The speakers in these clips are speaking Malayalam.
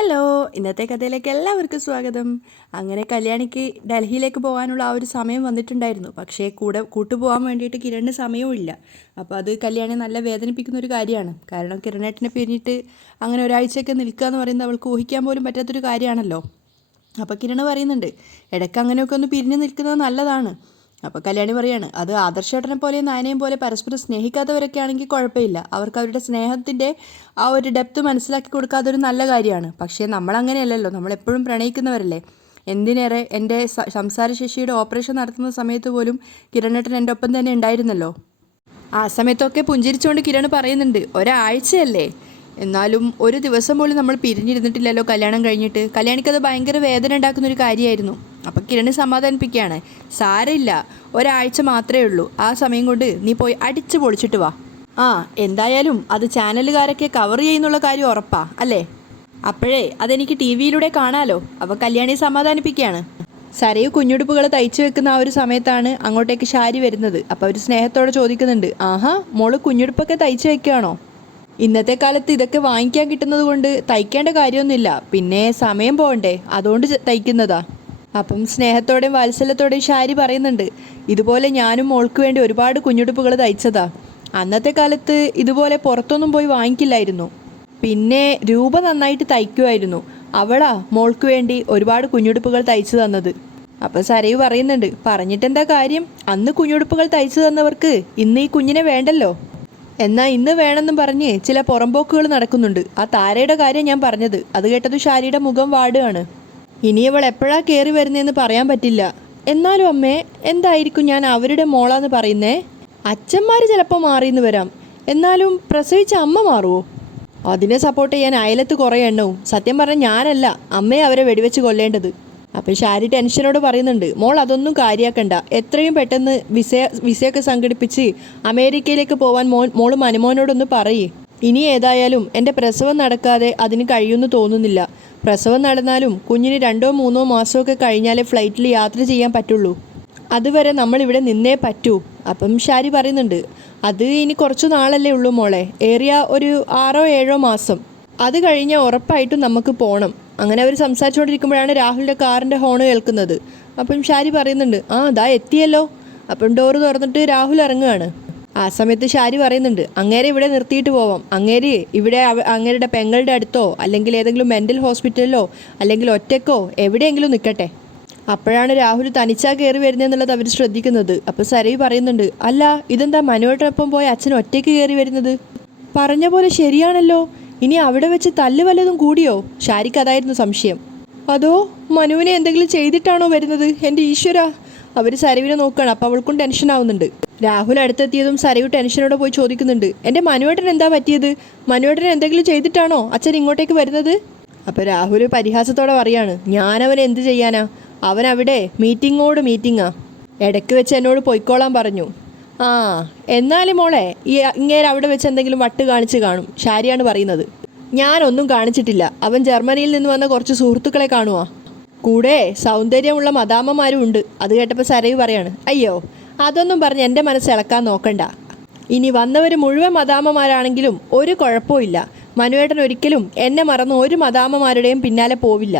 ഹലോ, ഇന്നത്തെ കഥയിലേക്ക് എല്ലാവർക്കും സ്വാഗതം. അങ്ങനെ കല്യാണിക്ക് ഡൽഹിയിലേക്ക് പോകാനുള്ള ആ ഒരു സമയം വന്നിട്ടുണ്ടായിരുന്നു. പക്ഷേ കൂട്ടുപോകാൻ വേണ്ടിയിട്ട് കിരണിന് സമയവും ഇല്ല. അപ്പോൾ അത് കല്യാണിയെ നല്ല വേദനിപ്പിക്കുന്ന ഒരു കാര്യമാണ്. കാരണം കിരണേട്ടനെ പിരിഞ്ഞിട്ട് അങ്ങനെ ഒരാഴ്ചയൊക്കെ നിൽക്കുക എന്ന് പറയുന്നത് അവൾക്ക് ഊഹിക്കാൻ പോലും പറ്റാത്തൊരു കാര്യമാണല്ലോ. അപ്പോൾ കിരണ് പറയുന്നുണ്ട്, ഇടയ്ക്ക് അങ്ങനെയൊക്കെ ഒന്ന് പിരിഞ്ഞ് നിൽക്കുന്നത് നല്ലതാണ്. അപ്പോൾ കല്യാണി പറയാണ്, അത് ആദർശേട്ടനെ പോലെയും നയനയും പോലെ പരസ്പരം സ്നേഹിക്കാത്തവരൊക്കെ ആണെങ്കിൽ കുഴപ്പമില്ല. അവർക്ക് അവരുടെ സ്നേഹത്തിൻ്റെ ആ ഒരു ഡെപ്ത് മനസ്സിലാക്കി കൊടുക്കാതൊരു നല്ല കാര്യമാണ്. പക്ഷേ നമ്മളങ്ങനെയല്ലല്ലോ, നമ്മളെപ്പോഴും പ്രണയിക്കുന്നവരല്ലേ. എന്തിനേറെ എൻ്റെ സംസാരശേഷിയുടെ ഓപ്പറേഷൻ നടത്തുന്ന സമയത്ത് പോലും കിരണേട്ടൻ എൻ്റെ ഒപ്പം തന്നെ ഉണ്ടായിരുന്നല്ലോ. ആ സമയത്തൊക്കെ പുഞ്ചിരിച്ചുകൊണ്ട് കിരണ് പറയുന്നുണ്ട്, ഒരാഴ്ചയല്ലേ, എന്നാലും ഒരു ദിവസം പോലും നമ്മൾ പിരിഞ്ഞിരുന്നിട്ടില്ലല്ലോ കല്യാണം കഴിഞ്ഞിട്ട്. കല്യാണിക്കത് ഭയങ്കര വേദന ഉണ്ടാക്കുന്നൊരു കാര്യമായിരുന്നു. അപ്പം കിരണ് സമാധാനിപ്പിക്കുകയാണ്, സാരമില്ല, ഒരാഴ്ച മാത്രമേ ഉള്ളൂ, ആ സമയം കൊണ്ട് നീ പോയി അടിച്ചു പൊളിച്ചിട്ട് വാ. ആ എന്തായാലും അത് ചാനലുകാരൊക്കെ കവർ ചെയ്യുന്നുള്ള കാര്യം ഉറപ്പാ അല്ലേ, അപ്പോഴേ അതെനിക്ക് ടി വിയിലൂടെ കാണാലോ. അപ്പോൾ കല്യാണിയെ സമാധാനിപ്പിക്കുകയാണ്. സരയു കുഞ്ഞുടുപ്പുകൾ തയ്ച്ചു വെക്കുന്ന ആ ഒരു സമയത്താണ് അങ്ങോട്ടേക്ക് ഷാരി വരുന്നത്. അപ്പോൾ അവർ സ്നേഹത്തോടെ ചോദിക്കുന്നുണ്ട്, ആഹാ മോള് കുഞ്ഞുടുപ്പൊക്കെ തയ്ച്ചു വെക്കുകയാണോ? ഇന്നത്തെ കാലത്ത് ഇതൊക്കെ വാങ്ങിക്കാൻ കിട്ടുന്നത് കൊണ്ട് തയ്ക്കേണ്ട കാര്യമൊന്നുമില്ല, പിന്നെ സമയം പോകണ്ടേ, അതുകൊണ്ട് തയ്ക്കുന്നതാ. അപ്പം സ്നേഹത്തോടെയും വാത്സല്യത്തോടെയും ഷാരി പറയുന്നുണ്ട്, ഇതുപോലെ ഞാനും മോൾക്ക് വേണ്ടി ഒരുപാട് കുഞ്ഞുടുപ്പുകൾ തയ്ച്ചതാ. അന്നത്തെ കാലത്ത് ഇതുപോലെ പുറത്തൊന്നും പോയി വാങ്ങിക്കില്ലായിരുന്നു. പിന്നെ രൂപ നന്നായിട്ട് തയ്ക്കുമായിരുന്നു, അവളാ മോൾക്ക് വേണ്ടി ഒരുപാട് കുഞ്ഞുടുപ്പുകൾ തയ്ച്ചു തന്നത്. അപ്പം സരയു പറയുന്നുണ്ട്, പറഞ്ഞിട്ടെന്താ കാര്യം, അന്ന് കുഞ്ഞുടുപ്പുകൾ തയ്ച്ചു തന്നവർക്ക് ഇന്ന് ഈ കുഞ്ഞിനെ വേണ്ടല്ലോ. എന്നാൽ ഇന്ന് വേണമെന്നും പറഞ്ഞ് ചില പുറംപോക്കുകൾ നടക്കുന്നുണ്ട്. ആ താരയുടെ കാര്യം ഞാൻ പറഞ്ഞത്. അത് കേട്ടത് ഷാരിയുടെ മുഖം വാടുകയാണ്. ഇനി അവൾ എപ്പോഴാണ് കയറി വരുന്നതെന്ന് പറയാൻ പറ്റില്ല. എന്നാലും അമ്മേ, എന്തായിരിക്കും ഞാൻ അവരുടെ മോളാന്ന് പറയുന്നേ? അച്ഛന്മാർ ചിലപ്പോൾ മാറിയെന്ന് വരാം, എന്നാലും പ്രസവിച്ച അമ്മ മാറുമോ? അതിനെ സപ്പോർട്ട് ചെയ്യാൻ അയലത്ത് കുറേ എണ്ണവും. സത്യം പറഞ്ഞാൽ ഞാനല്ല അമ്മയെ അവരെ വെടിവെച്ച് കൊല്ലേണ്ടത്. അപ്പം ഷാരി ടെൻഷനോട് പറയുന്നുണ്ട്, മോൾ അതൊന്നും കാര്യമാക്കണ്ട, എത്രയും പെട്ടെന്ന് വിസയൊക്കെ സംഘടിപ്പിച്ച് അമേരിക്കയിലേക്ക് പോകാൻ മോള് മനുമോനോടൊന്ന് പറയേ. ഇനി ഏതായാലും എൻ്റെ പ്രസവം നടക്കാതെ അതിന് കഴിയുമെന്ന് തോന്നുന്നില്ല. പ്രസവം നടന്നാലും കുഞ്ഞിന് 2-3 മാസമൊക്കെ കഴിഞ്ഞാലേ ഫ്ലൈറ്റിൽ യാത്ര ചെയ്യാൻ പറ്റുള്ളൂ. അതുവരെ നമ്മളിവിടെ നിന്നേ പറ്റൂ. അപ്പം ഷാരി പറയുന്നുണ്ട്, അത് ഇനി കുറച്ച് നാളല്ലേ ഉള്ളൂ മോളെ, ഏറിയ ഒരു 6-7 മാസം, അത് കഴിഞ്ഞാൽ ഉറപ്പായിട്ടും നമുക്ക് പോകണം. അങ്ങനെ അവർ സംസാരിച്ചുകൊണ്ടിരിക്കുമ്പോഴാണ് രാഹുലിൻ്റെ കാറിൻ്റെ ഹോണ് കേൾക്കുന്നത്. അപ്പം ഷാരി പറയുന്നുണ്ട്, ആ അതാ എത്തിയല്ലോ. അപ്പം ഡോറ് തുറന്നിട്ട് രാഹുൽ ഇറങ്ങുകയാണ്. ആ സമയത്ത് ഷാരി പറയുന്നുണ്ട്, അങ്ങേരെ ഇവിടെ നിർത്തിയിട്ട് പോവാം, അങ്ങേര് ഇവിടെ അങ്ങേരുടെ പെങ്ങളുടെ അടുത്തോ അല്ലെങ്കിൽ ഏതെങ്കിലും മെൻ്റൽ ഹോസ്പിറ്റലിലോ അല്ലെങ്കിൽ ഒറ്റയ്ക്കോ എവിടെയെങ്കിലും നിൽക്കട്ടെ. അപ്പോഴാണ് രാഹുൽ തനിച്ചാ കയറി വരുന്നതെന്നുള്ളത് അവർ ശ്രദ്ധിക്കുന്നത്. അപ്പോൾ സരയു പറയുന്നുണ്ട്, അല്ല ഇതെന്താ മനുവേട്ടനൊപ്പം പോയ അച്ഛൻ ഒറ്റയ്ക്ക് കയറി വരുന്നത്? പറഞ്ഞ പോലെ ശരിയാണല്ലോ, ഇനി അവിടെ വെച്ച് തല്ല് വല്ലതും കൂടിയോ? ഷാരിക്ക് അതായിരുന്നു സംശയം. അതോ മനുവിനെ എന്തെങ്കിലും ചെയ്തിട്ടാണോ വരുന്നത്? എൻ്റെ ഈശ്വര. അവർ സരയുവിനെ നോക്കുകയാണ്. അപ്പോൾ അവൾക്കും ടെൻഷൻ ആവുന്നുണ്ട്. രാഹുൽ അടുത്തെത്തിയതും സരയു ടെൻഷനോടെ പോയി ചോദിക്കുന്നുണ്ട്, എൻ്റെ മനുവേട്ടൻ എന്താ പറ്റിയത്? മനുവേട്ടൻ എന്തെങ്കിലും ചെയ്തിട്ടാണോ അച്ഛൻ ഇങ്ങോട്ടേക്ക് വരുന്നത്? അപ്പോൾ രാഹുൽ പരിഹാസത്തോടെ പറയാണ്, ഞാനവനെ എന്ത് ചെയ്യാനാ, അവനവിടെ മീറ്റിങ്ങാ, ഇടയ്ക്ക് വെച്ച് എന്നോട് പൊയ്ക്കോളാൻ പറഞ്ഞു. ആ എന്നാലും മോളെ, ഇങ്ങേര് അവിടെ വെച്ച് എന്തെങ്കിലും വട്ട് കാണിച്ച് കാണും, ഷാരിയാണ് പറയുന്നത്. ഞാനൊന്നും കാണിച്ചിട്ടില്ല, അവൻ ജർമ്മനിയിൽ നിന്ന് വന്ന കുറച്ച് സുഹൃത്തുക്കളെ കാണുവാ, കൂടെ സൗന്ദര്യമുള്ള മദാമ്മമാരും ഉണ്ട്. അത് കേട്ടപ്പോൾ സരയു പറയാണ്, അയ്യോ അതൊന്നും പറഞ്ഞ് എൻ്റെ മനസ്സ് ഇളക്കാൻ നോക്കണ്ട. ഇനി വന്നവർ മുഴുവൻ മദാമ്മമാരാണെങ്കിലും ഒരു കുഴപ്പമില്ല, മനുവേട്ടൻ ഒരിക്കലും എന്നെ മറന്ന് ഒരു മദാമ്മമാരുടെയും പിന്നാലെ പോവില്ല.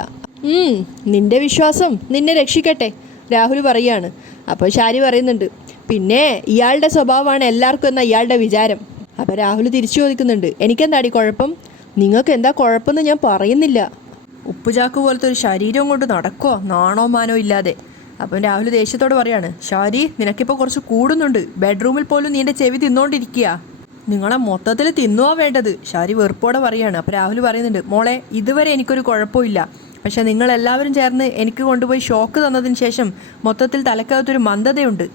നിന്റെ വിശ്വാസം നിന്നെ രക്ഷിക്കട്ടെ, രാഹുൽ പറയുകയാണ്. അപ്പോൾ ഷാരി പറയുന്നുണ്ട്, പിന്നെ ഇയാളുടെ സ്വഭാവമാണ് എല്ലാവർക്കും എന്ന ഇയാളുടെ വിചാരം. അപ്പോൾ രാഹുൽ തിരിച്ചു ചോദിക്കുന്നുണ്ട്, എനിക്കെന്താടി കുഴപ്പം? നിങ്ങൾക്ക് എന്താ കുഴപ്പമെന്ന് ഞാൻ പറയുന്നില്ല. ഉപ്പുചാക്ക് പോലത്തെ ഒരു ശരീരം കൊണ്ട് നടക്കോ, നാണോ മാനോ ഇല്ലാതെ. അപ്പം രാഹുൽ ദേഷ്യത്തോട് പറയാണ്, ഷാരി നിനക്കിപ്പോൾ കുറച്ച് കൂടുന്നുണ്ട്, ബെഡ്റൂമിൽ പോലും നീൻ്റെ ചെവി തിന്നുകൊണ്ടിരിക്കുക, നിങ്ങളെ മൊത്തത്തിൽ തിന്നുവാ വേണ്ടത്, ഷാരി വെറുപ്പോടെ പറയാണ്. അപ്പോൾ രാഹുൽ പറയുന്നുണ്ട്, മോളെ ഇതുവരെ എനിക്കൊരു കുഴപ്പമില്ല, പക്ഷേ നിങ്ങളെല്ലാവരും ചേർന്ന് എനിക്ക് കൊണ്ടുപോയി ഷോക്ക് തന്നതിന് ശേഷം മൊത്തത്തിൽ തലക്കകത്തൊരു മന്ദതയുണ്ട്.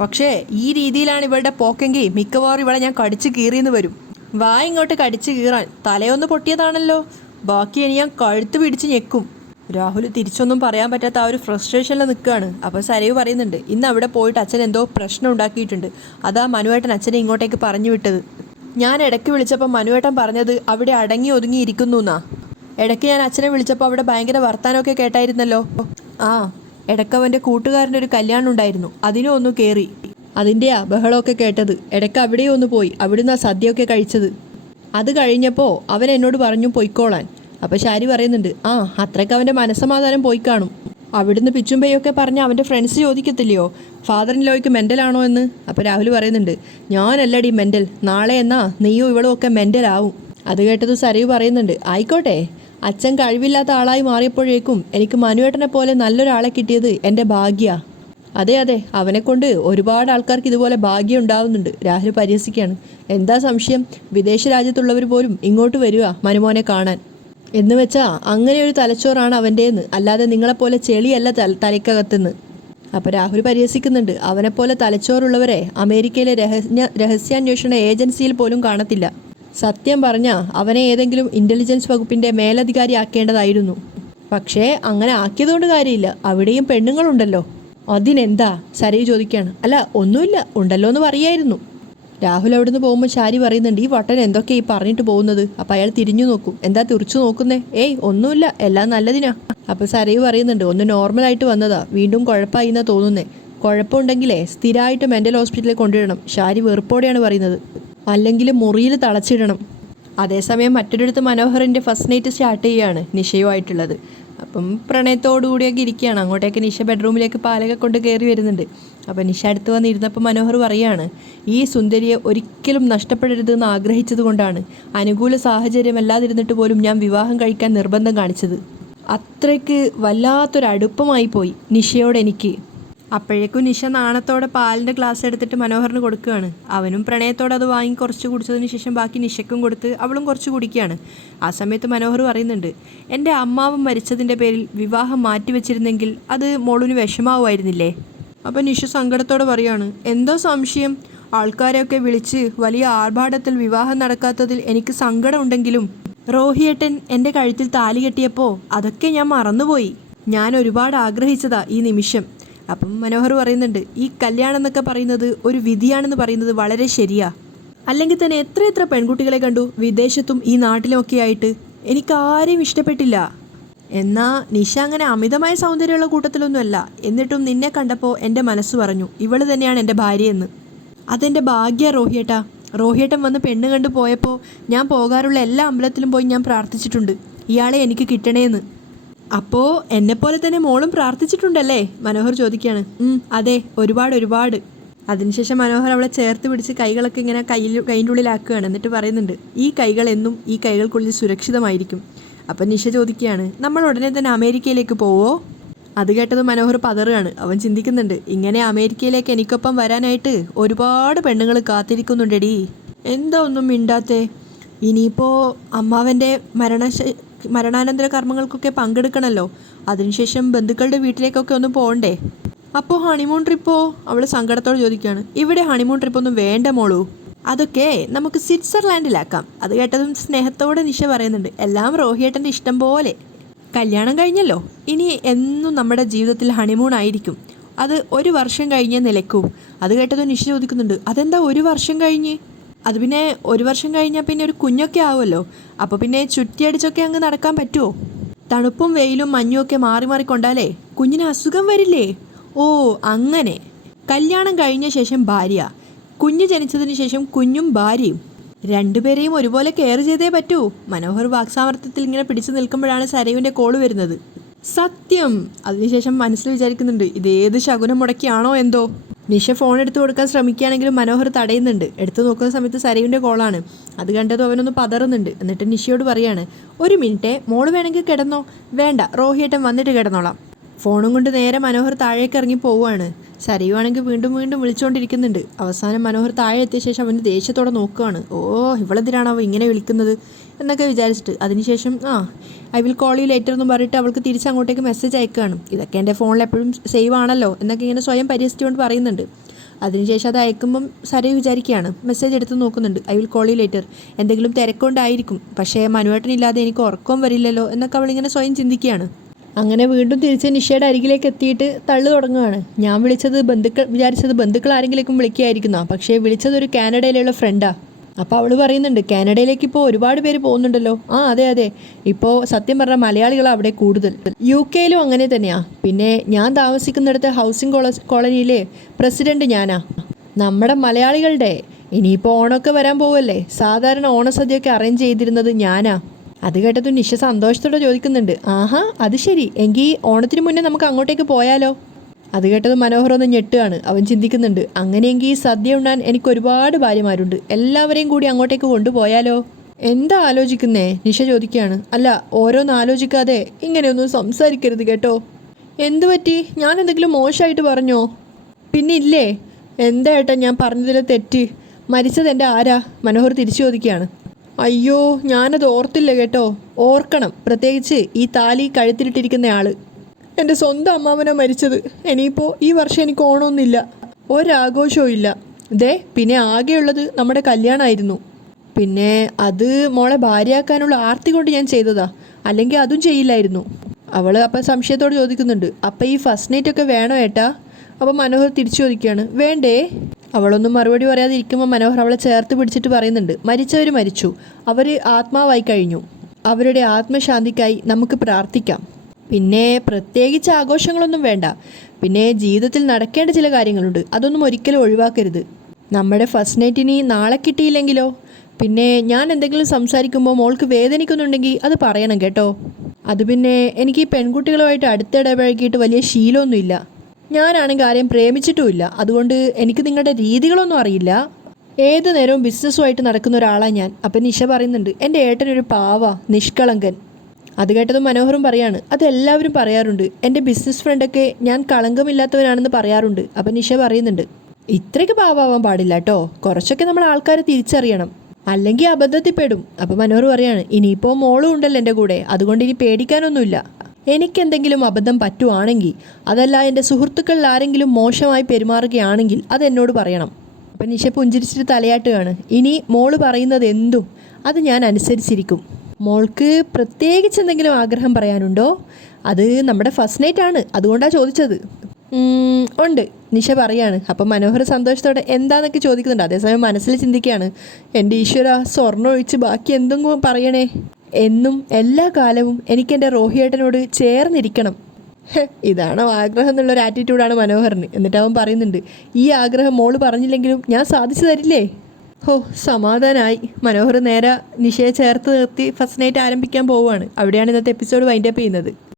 പക്ഷേ ഈ രീതിയിലാണ് ഇവളുടെ പോക്കെങ്കിൽ മിക്കവാറും ഇവളെ ഞാൻ കടിച്ച് കീറിയെന്ന് വരും. വാ ഇങ്ങോട്ട് കടിച്ച് കീറാൻ, തലയൊന്ന് പൊട്ടിയതാണല്ലോ, ബാക്കി ഇനി ഞാൻ കഴുത്ത് പിടിച്ച് ഞെക്കും. രാഹുൽ തിരിച്ചൊന്നും പറയാൻ പറ്റാത്ത ആ ഒരു ഫ്രസ്ട്രേഷനിൽ നിൽക്കുകയാണ്. അപ്പോൾ സരയു പറയുന്നുണ്ട്, ഇന്ന് അവിടെ പോയിട്ട് അച്ഛൻ എന്തോ പ്രശ്നം ഉണ്ടാക്കിയിട്ടുണ്ട്, അതാ മനുവേട്ടൻ അച്ഛനെ ഇങ്ങോട്ടേക്ക് പറഞ്ഞു വിട്ടത്. ഞാൻ ഇടയ്ക്ക് വിളിച്ചപ്പോൾ മനുവേട്ടൻ പറഞ്ഞത് അവിടെ അടങ്ങി ഒതുങ്ങി ഇരിക്കുന്നു എന്നാ. ഇടയ്ക്ക് ഞാൻ അച്ഛനെ വിളിച്ചപ്പോൾ അവിടെ ഭയങ്കര വർത്താനമൊക്കെ കേട്ടായിരുന്നല്ലോ. ആ ഇടയ്ക്ക് അവൻ്റെ കൂട്ടുകാരൻ്റെ ഒരു കല്യാണം ഉണ്ടായിരുന്നു, അതിനും ഒന്ന് കയറി, അതിൻ്റെയാ ബഹളമൊക്കെ കേട്ടത്. ഇടയ്ക്ക് അവിടെയും ഒന്ന് പോയി, അവിടുന്ന് ആ സദ്യയൊക്കെ കഴിച്ചത്. അത് കഴിഞ്ഞപ്പോൾ അവൻ എന്നോട് പറഞ്ഞു പൊയ്ക്കോളാൻ. അപ്പോൾ ഷാരി പറയുന്നുണ്ട്, ആ അത്രയ്ക്ക് അവൻ്റെ മനസ്സമാധാനം പോയി കാണും. അവിടുന്ന് പിച്ചും പേയൊക്കെ പറഞ്ഞ് അവൻ്റെ ഫ്രണ്ട്സ് ചോദിക്കത്തില്ലയോ ഫാദർ ഇൻ ലോയ്ക്ക് മെൻ്റലാണോ എന്ന്. അപ്പോൾ രാഹുൽ പറയുന്നുണ്ട്, ഞാനല്ലടി മെൻ്റൽ, നാളെ എന്നാ നീയും ഇവളും ഒക്കെ മെൻ്റലാവും. അത് കേട്ടത് സരയു പറയുന്നുണ്ട്, ആയിക്കോട്ടെ, അച്ഛൻ കഴിവില്ലാത്ത ആളായി മാറിയപ്പോഴേക്കും എനിക്ക് മനുവേട്ടനെ പോലെ നല്ലൊരാളെ കിട്ടിയത് എൻ്റെ ഭാഗ്യ. അതെ അതെ, അവനെക്കൊണ്ട് ഒരുപാട് ആൾക്കാർക്ക് ഇതുപോലെ ഭാഗ്യം ഉണ്ടാവുന്നുണ്ട്. രാഹുൽ പരിഹസിക്കുകയാണ്. എന്താ സംശയം, വിദേശ രാജ്യത്തുള്ളവർ പോലും ഇങ്ങോട്ട് വരിക മനുമോനെ കാണാൻ. എന്ന് വെച്ചാൽ അങ്ങനെ ഒരു തലച്ചോറാണ് അവൻ്റെന്ന്, അല്ലാതെ നിങ്ങളെപ്പോലെ ചെളിയല്ല തലയ്ക്കകത്തുനിന്ന്. അപ്പോൾ രാഹുൽ പരിഹസിക്കുന്നുണ്ട്, അവനെപ്പോലെ തലച്ചോറുള്ളവരെ അമേരിക്കയിലെ രഹസ്യാന്വേഷണ ഏജൻസിയിൽ പോലും കാണത്തില്ല. സത്യം പറഞ്ഞാൽ അവനെ ഏതെങ്കിലും ഇൻ്റലിജൻസ് വകുപ്പിൻ്റെ മേലധികാരി ആക്കേണ്ടതായിരുന്നു. പക്ഷേ അങ്ങനെ ആക്കിയതുകൊണ്ട് കാര്യമില്ല, അവിടെയും പെണ്ണുങ്ങളുണ്ടല്ലോ. അതിനെന്താ, സരയു ചോദിക്കുകയാണ്. അല്ല ഒന്നുമില്ല, ഉണ്ടല്ലോ എന്ന് പറയായിരുന്നു. രാഹുൽ അവിടുന്ന് പോകുമ്പോൾ ഷാരി പറയുന്നുണ്ട്, ഈ വട്ടൻ എന്തൊക്കെയാ ഈ പറഞ്ഞിട്ട് പോകുന്നത്. അപ്പം അയാൾ തിരിഞ്ഞു നോക്കും. എന്താ തുറച്ചു നോക്കുന്നേ? ഏയ് ഒന്നുമില്ല, എല്ലാം നല്ലതിനാ. അപ്പോൾ സരയു പറയുന്നുണ്ട്, ഒന്ന് നോർമലായിട്ട് വന്നതാ, വീണ്ടും കുഴപ്പമായി എന്നാ തോന്നുന്നേ. കുഴപ്പമുണ്ടെങ്കിലേ സ്ഥിരമായിട്ട് മെൻ്റൽ ഹോസ്പിറ്റലിൽ കൊണ്ടുവരണം. ഷാരി വെറുപ്പോടെയാണ് പറയുന്നത്. അല്ലെങ്കിൽ മുറിയിൽ തളച്ചിടണം. അതേസമയം മറ്റൊരിടത്ത് മനോഹറിൻ്റെ ഫസ്റ്റ് നൈറ്റ് സ്റ്റാർട്ട് ചെയ്യുകയാണ് നിഷയുമായിട്ടുള്ളത്. അപ്പം പ്രണയത്തോടുകൂടിയൊക്കെ ഇരിക്കുകയാണ്. അങ്ങോട്ടേക്ക് നിഷ ബെഡ്റൂമിലേക്ക് പാലക കൊണ്ട് കയറി വരുന്നുണ്ട്. അപ്പം നിഷ അടുത്ത് വന്നിരുന്നപ്പോൾ മനോഹർ പറയുകയാണ്, ഈ സുന്ദരിയെ ഒരിക്കലും നഷ്ടപ്പെടരുതെന്ന് ആഗ്രഹിച്ചത് കൊണ്ടാണ് അനുകൂല സാഹചര്യം അല്ലാതിരുന്നിട്ട് പോലും ഞാൻ വിവാഹം കഴിക്കാൻ നിർബന്ധം കാണിച്ചത്. അത്രയ്ക്ക് വല്ലാത്തൊരടുപ്പമായി പോയി നിഷയോട് എനിക്ക്. അപ്പോഴേക്കും നിഷ നാണത്തോടെ പാലിൻ്റെ ഗ്ലാസ് എടുത്തിട്ട് മനോഹറിന് കൊടുക്കുകയാണ്. അവനും പ്രണയത്തോടെ അത് വാങ്ങി കുറച്ച് കുടിച്ചതിന് ശേഷം ബാക്കി നിഷയ്ക്കും കൊടുത്ത് അവളും കുറച്ച് കുടിക്കുകയാണ്. ആ സമയത്ത് മനോഹർ പറയുന്നുണ്ട്, എൻ്റെ അമ്മാവൻ മരിച്ചതിൻ്റെ പേരിൽ വിവാഹം മാറ്റിവെച്ചിരുന്നെങ്കിൽ അത് മോളിന് വിഷമാവുമായിരുന്നില്ലേ. അപ്പോൾ നിഷ സങ്കടത്തോടെ പറയുകയാണ്, എന്താ സംശയം, ആൾക്കാരെയൊക്കെ വിളിച്ച് വലിയ ആർഭാടത്തിൽ വിവാഹം നടക്കാത്തതിൽ എനിക്ക് സങ്കടമുണ്ടെങ്കിലും റോഹിയേട്ടൻ എൻ്റെ കഴുത്തിൽ താലി കെട്ടിയപ്പോൾ അതൊക്കെ ഞാൻ മറന്നുപോയി. ഞാൻ ഒരുപാട് ആഗ്രഹിച്ചതാ ഈ നിമിഷം. അപ്പം മനോഹർ പറയുന്നുണ്ട്, ഈ കല്യാണം എന്നൊക്കെ പറയുന്നത് ഒരു വിധിയാണെന്ന് പറയുന്നത് വളരെ ശരിയാ. അല്ലെങ്കിൽ തന്നെ എത്ര പെൺകുട്ടികളെ കണ്ടു വിദേശത്തും ഈ നാട്ടിലുമൊക്കെ ആയിട്ട്, എനിക്കാരെയും ഇഷ്ടപ്പെട്ടില്ല. എന്നാൽ നിഷ അങ്ങനെ അമിതമായ സൗന്ദര്യമുള്ള കൂട്ടത്തിലൊന്നുമല്ല. എന്നിട്ടും നിന്നെ കണ്ടപ്പോൾ എൻ്റെ മനസ്സ് പറഞ്ഞു ഇവൾ തന്നെയാണ് എൻ്റെ ഭാര്യയെന്ന്. അതെൻ്റെ ഭാഗ്യ റോഹിയേട്ടാ. റോഹിയേട്ടൻ വന്ന് പെണ്ണ് കണ്ടു പോയപ്പോൾ ഞാൻ പോകാറുള്ള എല്ലാ അമ്പലത്തിലും പോയി ഞാൻ പ്രാർത്ഥിച്ചിട്ടുണ്ട് ഇയാളെ എനിക്ക് കിട്ടണേന്ന്. അപ്പോൾ എന്നെപ്പോലെ തന്നെ മോളും പ്രാർത്ഥിച്ചിട്ടുണ്ടല്ലേ, മനോഹർ ചോദിക്കുകയാണ്. അതെ, ഒരുപാട്. അതിനുശേഷം മനോഹർ അവളെ ചേർത്ത് പിടിച്ച് കൈകളൊക്കെ ഇങ്ങനെ കൈൻ്റെ ഉള്ളിലാക്കുകയാണ്. എന്നിട്ട് പറയുന്നുണ്ട്, ഈ കൈകൾ എന്നും ഈ കൈകൾക്കുള്ളിൽ സുരക്ഷിതമായിരിക്കും. അപ്പം നിഷ ചോദിക്കുകയാണ്, നമ്മൾ ഉടനെ തന്നെ അമേരിക്കയിലേക്ക് പോവോ? അത് കേട്ടത് മനോഹർ പതറുകയാണ്. അവൻ ചിന്തിക്കുന്നുണ്ട്, ഇങ്ങനെ അമേരിക്കയിലേക്ക് എനിക്കൊപ്പം വരാനായിട്ട് ഒരുപാട് പെണ്ണുങ്ങൾ കാത്തിരിക്കുന്നുണ്ടെടീ. എന്താ ഒന്നും മിണ്ടാത്തേ? ഇനിയിപ്പോൾ അമ്മാവൻ്റെ മരണാനന്തര കർമ്മങ്ങൾക്കൊക്കെ പങ്കെടുക്കണമല്ലോ. അതിനുശേഷം ബന്ധുക്കളുടെ വീട്ടിലേക്കൊക്കെ ഒന്ന് പോകണ്ടേ? അപ്പോൾ ഹണിമൂൺ ട്രിപ്പോ? അവൾ സങ്കടത്തോടെ ചോദിക്കുകയാണ്. ഇവിടെ ഹണിമൂൺ ട്രിപ്പൊന്നും വേണ്ട മോളൂ, അതൊക്കെ നമുക്ക് സ്വിറ്റ്സർലാൻഡിലാക്കാം. അത് കേട്ടതും സ്നേഹത്തോടെ നിഷ പറയുന്നുണ്ട്, എല്ലാം റോഹിയേട്ടൻ്റെ ഇഷ്ടം പോലെ. കല്യാണം കഴിഞ്ഞല്ലോ, ഇനി എന്നും നമ്മുടെ ജീവിതത്തിൽ ഹണിമൂൺ ആയിരിക്കും. അത് 1 വർഷം കഴിഞ്ഞേ നിലയ്ക്കൂ. അത് കേട്ടതും നിഷ ചോദിക്കുന്നുണ്ട്, അതെന്താ 1 വർഷം കഴിഞ്ഞ്? അത് പിന്നെ 1 വർഷം കഴിഞ്ഞാൽ പിന്നെ ഒരു കുഞ്ഞൊക്കെ ആവുമല്ലോ. അപ്പോൾ പിന്നെ ചുറ്റിയടിച്ചൊക്കെ അങ്ങ് നടക്കാൻ പറ്റുമോ? തണുപ്പും വെയിലും മഞ്ഞും ഒക്കെ മാറി കൊണ്ടാലേ കുഞ്ഞിന് അസുഖം വരില്ലേ? ഓ അങ്ങനെ. കല്യാണം കഴിഞ്ഞ ശേഷം ഭാര്യ, കുഞ്ഞ് ജനിച്ചതിന് ശേഷം കുഞ്ഞും ഭാര്യയും, രണ്ടുപേരെയും ഒരുപോലെ കെയർ ചെയ്തേ പറ്റൂ. മനോഹർ വാക്സാമർത്ഥ്യത്തിൽ ഇങ്ങനെ പിടിച്ചു നിൽക്കുമ്പോഴാണ് സരയുവിൻ്റെ കോള് വരുന്നത്. സത്യം. അതിനുശേഷം മനസ്സിൽ വിചാരിക്കുന്നുണ്ട്, ഇതേത് ശകുനം മുടക്കിയാണോ എന്തോ. നിഷ ഫോൺ എടുത്തു കൊടുക്കാൻ ശ്രമിക്കുകയാണെങ്കിലും മനോഹർ തടയുന്നുണ്ട്. എടുത്തു നോക്കുന്ന സമയത്ത് സരയുവിൻ്റെ കോളാണ്. അത് കണ്ടതും അവനൊന്ന് പതറുന്നുണ്ട്. എന്നിട്ട് നിഷയോട് പറയാണ്, 1 മിനിറ്റ്, മോള് വേണമെങ്കിൽ കിടന്നോ. വേണ്ട, റോഹിയേട്ടൻ വന്നിട്ട് കിടന്നോളാം. ഫോണും കൊണ്ട് നേരെ മനോഹർ താഴേക്ക് ഇറങ്ങി പോവുകയാണ്. സരയുവാണെങ്കിൽ വീണ്ടും വിളിച്ചുകൊണ്ടിരിക്കുന്നുണ്ട്. അവസാനം മനോഹർ താഴെ എത്തിയ ശേഷം അവന് ദേഷ്യത്തോടെ നോക്കുകയാണ്. ഓ, ഇവളെന്തിനാണോ ഇങ്ങനെ വിളിക്കുന്നത് എന്നൊക്കെ വിചാരിച്ചിട്ട്. അതിനുശേഷം I will call you later എന്ന് പറഞ്ഞിട്ട് അവൾക്ക് തിരിച്ചങ്ങോട്ടേക്ക് മെസ്സേജ് അയക്കുകയാണ്. ഇതൊക്കെ എൻ്റെ ഫോണിൽ എപ്പോഴും സേവ് ആണല്ലോ എന്നൊക്കെ ഇങ്ങനെ സ്വയം പരിഹസിച്ചുകൊണ്ട് പറയുന്നുണ്ട്. അതിനുശേഷം അത് അയക്കുമ്പം സരയു വിചാരിക്കുകയാണ്, മെസ്സേജ് എടുത്ത് നോക്കുന്നുണ്ട്, I will call you later. എന്തെങ്കിലും തിരക്കൊണ്ടായിരിക്കും, പക്ഷേ മനുവേട്ടനില്ലാതെ എനിക്ക് ഉറക്കം വരില്ലല്ലോ എന്നൊക്കെ അവളിങ്ങനെ സ്വയം ചിന്തിക്കുകയാണ്. അങ്ങനെ വീണ്ടും തിരിച്ച് നിഷയുടെ അരികിലേക്ക് എത്തിയിട്ട് തള്ളു തുടങ്ങുകയാണ്. ഞാൻ വിചാരിച്ചത് ബന്ധുക്കൾ ആരെങ്കിലേക്കും വിളിക്കുകയായിരിക്കുന്ന, പക്ഷേ വിളിച്ചത് ഒരു കാനഡയിലുള്ള ഫ്രണ്ടാ. അപ്പോൾ അവൾ പറയുന്നുണ്ട്, കാനഡയിലേക്ക് ഇപ്പോൾ ഒരുപാട് പേര് പോകുന്നുണ്ടല്ലോ. അതെ, ഇപ്പോൾ സത്യം പറഞ്ഞാൽ മലയാളികളാണ് അവിടെ കൂടുതൽ. UK അങ്ങനെ തന്നെയാണ്. പിന്നെ ഞാൻ താമസിക്കുന്നിടത്ത് ഹൗസിംഗ് കോളനിയിലെ പ്രസിഡന്റ് ഞാനാ, നമ്മുടെ മലയാളികളുടെ. ഇനിയിപ്പോൾ ഓണമൊക്കെ വരാൻ പോവല്ലേ, സാധാരണ ഓണസദ്യയൊക്കെ അറേഞ്ച് ചെയ്തിരുന്നത് ഞാനാ. അത് കേട്ടതും നിഷ സന്തോഷത്തോടെ ചോദിക്കുന്നുണ്ട്, ആഹാ അത് ശരി, എങ്കിൽ ഓണത്തിന് മുന്നേ നമുക്ക് അങ്ങോട്ടേക്ക് പോയാലോ? അത് കേട്ടതും മനോഹർ ഒന്ന് ഞെട്ടുകയാണ്. അവൻ ചിന്തിക്കുന്നുണ്ട്, അങ്ങനെയെങ്കിൽ സദ്യ ഉണ്ണാൻ എനിക്ക് ഒരുപാട് ഭാര്യമാരുണ്ട്, എല്ലാവരെയും കൂടി അങ്ങോട്ടേക്ക് കൊണ്ടുപോയാലോ? എന്താ ആലോചിക്കുന്നേ? നിഷ ചോദിക്കുകയാണ്. അല്ല, ഓരോന്ന് ആലോചിക്കാതെ ഇങ്ങനെയൊന്നും സംസാരിക്കരുത് കേട്ടോ. എന്തു പറ്റി? ഞാൻ എന്തെങ്കിലും മോശമായിട്ട് പറഞ്ഞോ? പിന്നെ ഇല്ലേ, എന്താ ഏട്ടാ ഞാൻ പറഞ്ഞതിൽ തെറ്റ്? മരിച്ചത് എൻ്റെ ആരാ? മനോഹർ തിരിച്ചു ചോദിക്കുകയാണ്. അയ്യോ, ഞാനത് ഓർത്തില്ല കേട്ടോ. ഓർക്കണം, പ്രത്യേകിച്ച് ഈ താലി കഴുത്തിലിട്ടിരിക്കുന്ന ആള്. എൻ്റെ സ്വന്തം അമ്മാവനാ മരിച്ചത്. ഇനിയിപ്പോൾ ഈ വർഷം എനിക്ക് ഓണമൊന്നുമില്ല, ഒരാഘോഷവും ഇല്ല. ദേ, പിന്നെ ആകെയുള്ളത് നമ്മുടെ കല്യാണമായിരുന്നു. പിന്നെ അത് മോളെ ഭാര്യയാക്കാനുള്ള ആർത്തി കൊണ്ട് ഞാൻ ചെയ്തതാ, അല്ലെങ്കിൽ അതും ചെയ്യില്ലായിരുന്നു. അവൾ അപ്പം സംശയത്തോട് ചോദിക്കുന്നുണ്ട്, അപ്പം ഈ ഫസ്റ്റ് നൈറ്റ് ഒക്കെ വേണോ ഏട്ടാ? അപ്പം മനോഹർ തിരിച്ചു ചോദിക്കുകയാണ്, വേണ്ടേ? അവളൊന്നും മറുപടി പറയാതെ ഇരിക്കുമ്പോൾ മനോഹർ അവളെ ചേർത്ത് പിടിച്ചിട്ട് പറയുന്നുണ്ട്, മരിച്ചവർ മരിച്ചു, അവർ ആത്മാവായി കഴിഞ്ഞു, അവരുടെ ആത്മശാന്തിക്കായി നമുക്ക് പ്രാർത്ഥിക്കാം. പിന്നെ പ്രത്യേകിച്ച് ആഘോഷങ്ങളൊന്നും വേണ്ട. പിന്നെ ജീവിതത്തിൽ നടക്കേണ്ട ചില കാര്യങ്ങളുണ്ട്, അതൊന്നും ഒരിക്കലും ഒഴിവാക്കരുത്. നമ്മുടെ ഫസ്റ്റ് നൈറ്റിനി നാളെ കിട്ടിയില്ലെങ്കിലോ? പിന്നെ ഞാൻ എന്തെങ്കിലും സംസാരിക്കുമ്പോൾ മോൾക്ക് വേദനിക്കുന്നുണ്ടെങ്കിൽ അത് പറയണം കേട്ടോ. അത് പിന്നെ എനിക്ക് ഈ പെൺകുട്ടികളുമായിട്ട് അടുത്തിടപഴകിയിട്ട് വലിയ ശീലമൊന്നുമില്ല. ഞാനാണെങ്കിൽ ആരെയും പ്രേമിച്ചിട്ടുമില്ല, അതുകൊണ്ട് എനിക്ക് നിങ്ങളുടെ രീതികളൊന്നും അറിയില്ല. ഏത് നേരവും ബിസിനസ്സുമായിട്ട് നടക്കുന്ന ഒരാളാണ് ഞാൻ. അപ്പം നിഷ പറയുന്നുണ്ട്, എൻ്റെ ഏട്ടനൊരു പാവ, നിഷ്കളങ്കൻ. അത് കേട്ടതും മനോഹറും പറയാണ്, അതെല്ലാവരും പറയാറുണ്ട്, എൻ്റെ ബിസിനസ് ഫ്രണ്ടൊക്കെ ഞാൻ കളങ്കമില്ലാത്തവരാണെന്ന് പറയാറുണ്ട്. അപ്പം നിഷ പറയുന്നുണ്ട്, ഇത്രയ്ക്ക് പാവാൻ പാടില്ല കേട്ടോ, കുറച്ചൊക്കെ നമ്മൾ ആൾക്കാരെ തിരിച്ചറിയണം, അല്ലെങ്കിൽ അബദ്ധത്തിൽപ്പെടും. അപ്പം മനോഹർ പറയാണ്, ഇനിയിപ്പോൾ മോളും ഉണ്ടല്ലോ എൻ്റെ കൂടെ, അതുകൊണ്ട് ഇനി പേടിക്കാനൊന്നുമില്ല. എനിക്കെന്തെങ്കിലും അബദ്ധം പറ്റുവാണെങ്കിൽ, അതല്ല എൻ്റെ സുഹൃത്തുക്കളിൽ ആരെങ്കിലും മോശമായി പെരുമാറുകയാണെങ്കിൽ അതെന്നോട് പറയണം. അപ്പം നിഷ പുഞ്ചിരിച്ചിട്ട് തലയാട്ടുകയാണ്. ഇനി മോള് പറയുന്നത് എന്തും അത് ഞാൻ അനുസരിച്ചിരിക്കും. മോൾക്ക് പ്രത്യേകിച്ച് എന്തെങ്കിലും ആഗ്രഹം പറയാനുണ്ടോ? അത് നമ്മുടെ ഫസ്റ്റ് നൈറ്റ് ആണ്, അതുകൊണ്ടാണ് ചോദിച്ചത്. ഉണ്ട്, നിഷ പറയാണ്. അപ്പം മനോഹർ സന്തോഷത്തോടെ എന്താന്നൊക്കെ ചോദിക്കുന്നുണ്ട്. അതേസമയം മനസ്സിൽ ചിന്തിക്കുകയാണ്, എൻ്റെ ഈശ്വര, സ്വർണ്ണം ഒഴിച്ച് ബാക്കി എന്തെങ്കിലും പറയണേ. എന്നും എല്ലാ കാലവും എനിക്കെൻ്റെ റോഹിയേട്ടനോട് ചേർന്നിരിക്കണം. ഇതാണോ ആഗ്രഹം എന്നുള്ളൊരു ആറ്റിറ്റ്യൂഡാണ് മനോഹറിന്. എന്നിട്ട് അവൻ പറയുന്നുണ്ട്, ഈ ആഗ്രഹം മോള് പറഞ്ഞില്ലെങ്കിലും ഞാൻ സാധിച്ചു തരില്ലേ? ഹോ, സമാധാനമായി. മനോഹർ നേരെ നിഷയെ ചേർത്ത് നിർത്തി ഫസ്റ്റ് നൈറ്റ് ആരംഭിക്കാൻ പോവുകയാണ്. അവിടെയാണ് ഇന്നത്തെ എപ്പിസോഡ് വൈൻഡപ്പ് ചെയ്യുന്നത്.